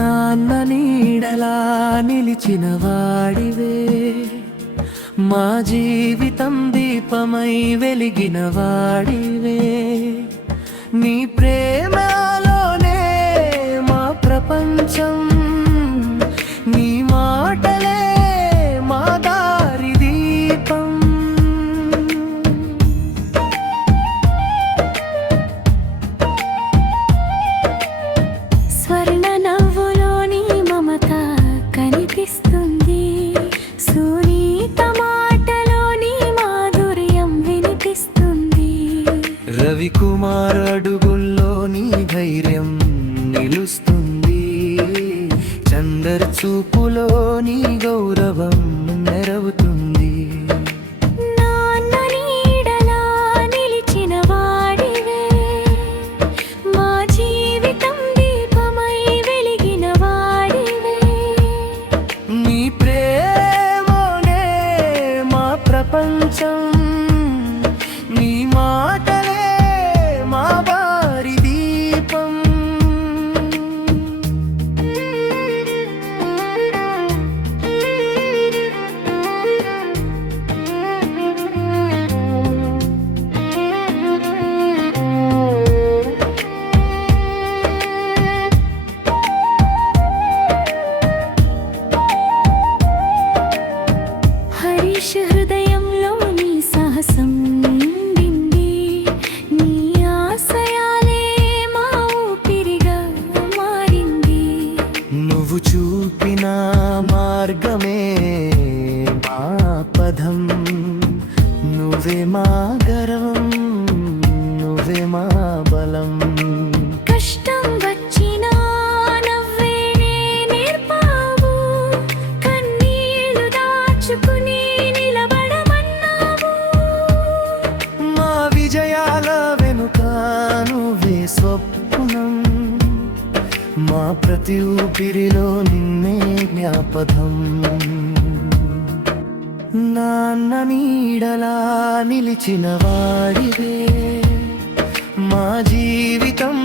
నాన్న నీడలా నిలిచిన వాడివే, మా జీవితం దీపమై వెలిగిన వాడివే. నీ ప్రేమలోనే మా ప్రపంచం, నీ మాటలే మా దారి దీపం. స్వర్ణ నవ్వులోని మమత కనిపిస్తుంది, సునీత మాటలోని మాధుర్యం వినిపిస్తుంది. రవికుమార్ అడుగుల్లో నీ ధైర్యం నిలుస్తుంది, చందర్ చూపులో నీ గౌరవం నెరవుతుంది. నాన్న నీడలా నిలిచిన వాడివే, మా జీవితం దీపమై వెలిగిన వాడివే. నీ ప్రేమనే మా ప్రపంచం, నీ మాటలే మా బారి దీపం. హరీష్ హృదయంలో నీ సాహసం నిండింది, నీ ఆశయాలే మా ఊపిరిగా మారింది. నువ్వు చూపిన మార్గమే మా పదం, నువ్వే మా గర్వం, నువ్వే మా బలం. కష్టం వచ్చినా నవ్వేనే నేర్పావు, కన్నీళ్లు దాచుకుని నిలబడమన్నావు. మా విజయాల వెనుక నువ్వే స్వప్నం, మా ప్రతి ఊపిరిలో నిన్నే జ్ఞాపకం. నాన్న నీడలా నిలిచిన వాడివే, మా జీవితం